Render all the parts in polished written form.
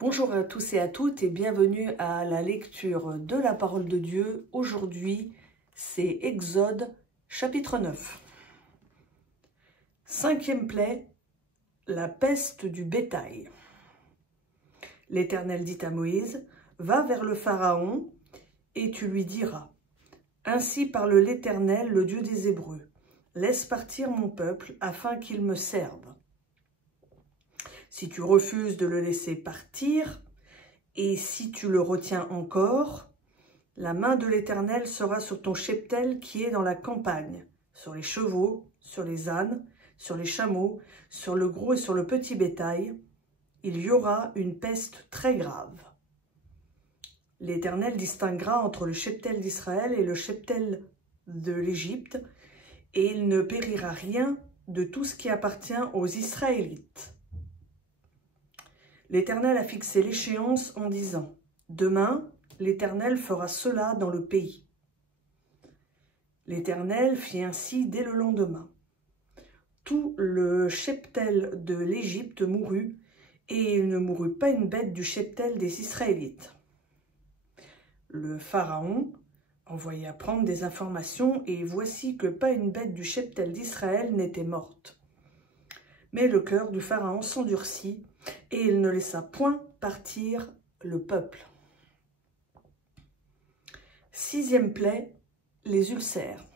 Bonjour à tous et à toutes et bienvenue à la lecture de la parole de Dieu. Aujourd'hui, c'est Exode chapitre 9. Cinquième plaie, la peste du bétail. L'Éternel dit à Moïse, « Va vers le Pharaon et tu lui diras, « Ainsi parle l'Éternel, le Dieu des Hébreux, laisse partir mon peuple afin qu'il me serve. Si tu refuses de le laisser partir, et si tu le retiens encore, la main de l'Éternel sera sur ton cheptel qui est dans la campagne, sur les chevaux, sur les ânes, sur les chameaux, sur le gros et sur le petit bétail. Il y aura une peste très grave. L'Éternel distinguera entre le cheptel d'Israël et le cheptel de l'Égypte, et il ne périra rien de tout ce qui appartient aux Israélites. L'Éternel a fixé l'échéance en disant, « Demain, l'Éternel fera cela dans le pays. » L'Éternel fit ainsi dès le lendemain. Tout le cheptel de l'Égypte mourut, et il ne mourut pas une bête du cheptel des Israélites. Le Pharaon envoya prendre des informations, et voici que pas une bête du cheptel d'Israël n'était morte. Mais le cœur du Pharaon s'endurcit, et il ne laissa point partir le peuple. Sixième plaie, les ulcères.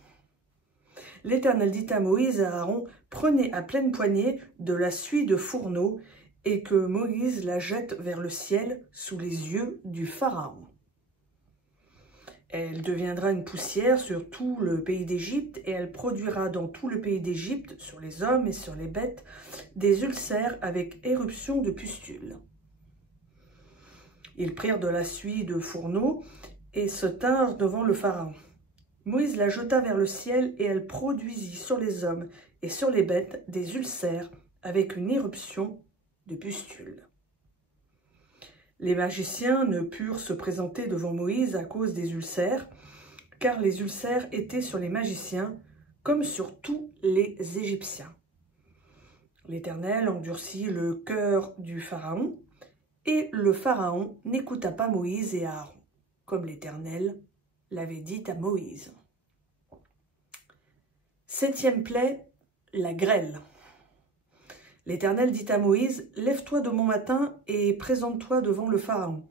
L'Éternel dit à Moïse et à Aaron, « Prenez à pleine poignée de la suie de fourneau, et que Moïse la jette vers le ciel sous les yeux du Pharaon. Elle deviendra une poussière sur tout le pays d'Égypte, et elle produira dans tout le pays d'Égypte, sur les hommes et sur les bêtes, des ulcères avec éruption de pustules. » Ils prirent de la suie de fourneau et se tinrent devant le Pharaon. Moïse la jeta vers le ciel, et elle produisit sur les hommes et sur les bêtes des ulcères avec une éruption de pustules. Les magiciens ne purent se présenter devant Moïse à cause des ulcères, car les ulcères étaient sur les magiciens comme sur tous les Égyptiens. L'Éternel endurcit le cœur du Pharaon, et le Pharaon n'écouta pas Moïse et Aaron, comme l'Éternel l'avait dit à Moïse. Septième plaie, la grêle. L'Éternel dit à Moïse, « Lève-toi demain matin et présente-toi devant le Pharaon.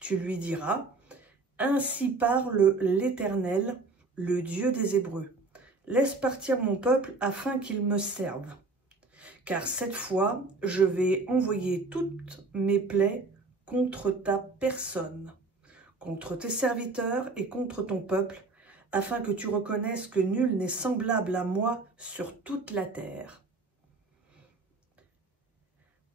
Tu lui diras, « Ainsi parle l'Éternel, le Dieu des Hébreux. Laisse partir mon peuple afin qu'il me serve. Car cette fois, je vais envoyer toutes mes plaies contre ta personne, contre tes serviteurs et contre ton peuple, afin que tu reconnaisses que nul n'est semblable à moi sur toute la terre.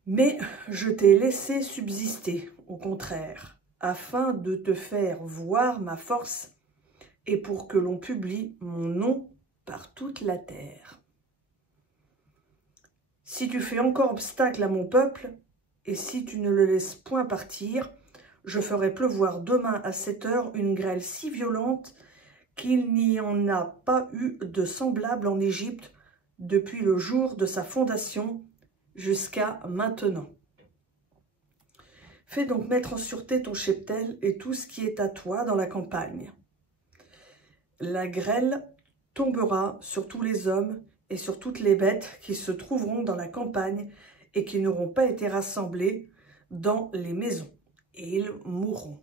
Mais je t'ai laissé subsister, au contraire, afin de te faire voir ma force et pour que l'on publie mon nom par toute la terre. Si tu fais encore obstacle à mon peuple, et si tu ne le laisses point partir, je ferai pleuvoir demain à cette heure une grêle si violente qu'il n'y en a pas eu de semblable en Égypte depuis le jour de sa fondation jusqu'à maintenant. Fais donc mettre en sûreté ton cheptel et tout ce qui est à toi dans la campagne. La grêle tombera sur tous les hommes et sur toutes les bêtes qui se trouveront dans la campagne et qui n'auront pas été rassemblés dans les maisons, et ils mourront.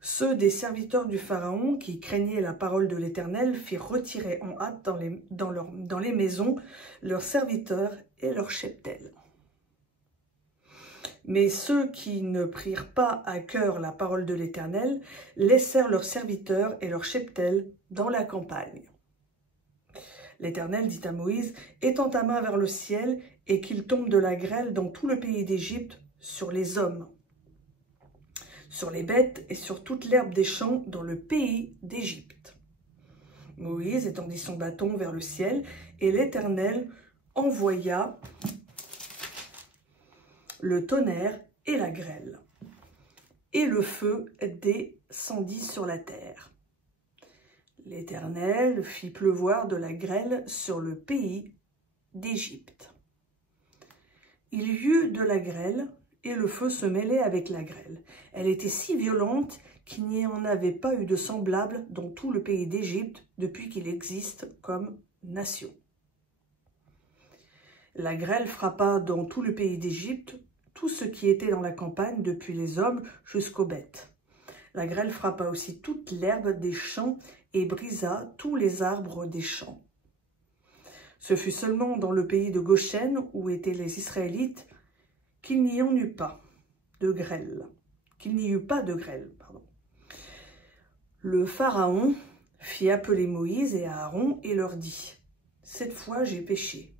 Ceux des serviteurs du Pharaon qui craignaient la parole de l'Éternel firent retirer en hâte dans les maisons leurs serviteurs et leurs cheptels. Mais ceux qui ne prirent pas à cœur la parole de l'Éternel laissèrent leurs serviteurs et leurs cheptels dans la campagne. L'Éternel dit à Moïse, « Étends ta main vers le ciel et qu'il tombe de la grêle dans tout le pays d'Égypte sur les hommes, sur les bêtes et sur toute l'herbe des champs dans le pays d'Égypte. » Moïse étendit son bâton vers le ciel, et l'Éternel envoya le tonnerre et la grêle, et le feu descendit sur la terre. L'Éternel fit pleuvoir de la grêle sur le pays d'Égypte. Il y eut de la grêle et le feu se mêlait avec la grêle. Elle était si violente qu'il n'y en avait pas eu de semblable dans tout le pays d'Égypte depuis qu'il existe comme nation. La grêle frappa dans tout le pays d'Égypte tout ce qui était dans la campagne, depuis les hommes jusqu'aux bêtes. La grêle frappa aussi toute l'herbe des champs et brisa tous les arbres des champs. Ce fut seulement dans le pays de Goshen, où étaient les Israélites, qu'il n'y en eut pas de grêle. Le Pharaon fit appeler Moïse et Aaron et leur dit « Cette fois j'ai péché.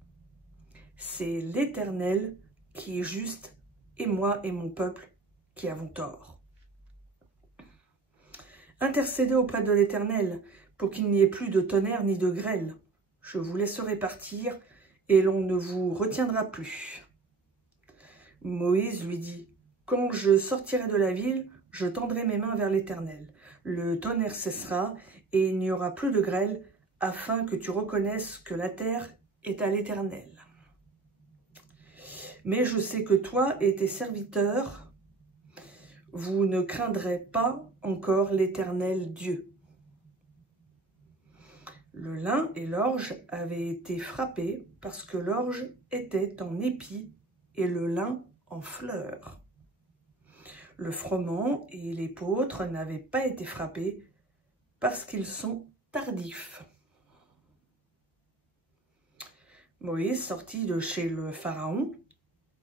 C'est l'Éternel qui est juste et moi et mon peuple qui avons tort. Intercédez auprès de l'Éternel pour qu'il n'y ait plus de tonnerre ni de grêle. Je vous laisserai partir et l'on ne vous retiendra plus. » Moïse lui dit « Quand je sortirai de la ville, je tendrai mes mains vers l'Éternel. Le tonnerre cessera et il n'y aura plus de grêle, afin que tu reconnaisses que la terre est à l'Éternel. Mais je sais que toi et tes serviteurs, vous ne craindrez pas encore l'Éternel Dieu. » Le lin et l'orge avaient été frappés parce que l'orge était en épi et le lin en fleurs. Le froment et l'épeautre n'avaient pas été frappés parce qu'ils sont tardifs. Moïse sortit de chez le Pharaon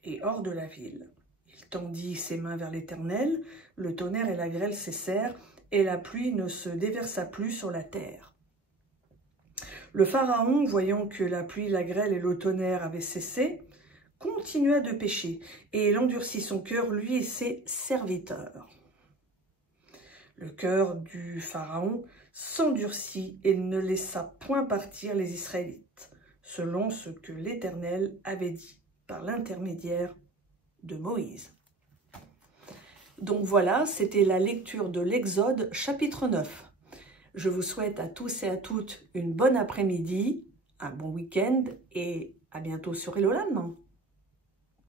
et hors de la ville. Il tendit ses mains vers l'Éternel, le tonnerre et la grêle cessèrent, et la pluie ne se déversa plus sur la terre. Le Pharaon, voyant que la pluie, la grêle et le tonnerre avaient cessé, continua de pécher, et il endurcit son cœur, lui et ses serviteurs. Le cœur du Pharaon s'endurcit et ne laissa point partir les Israélites, selon ce que l'Éternel avait dit par l'intermédiaire de Moïse. Donc voilà, c'était la lecture de l'Exode chapitre 9. Je vous souhaite à tous et à toutes une bonne après-midi, un bon week-end et à bientôt sur Hello Lam.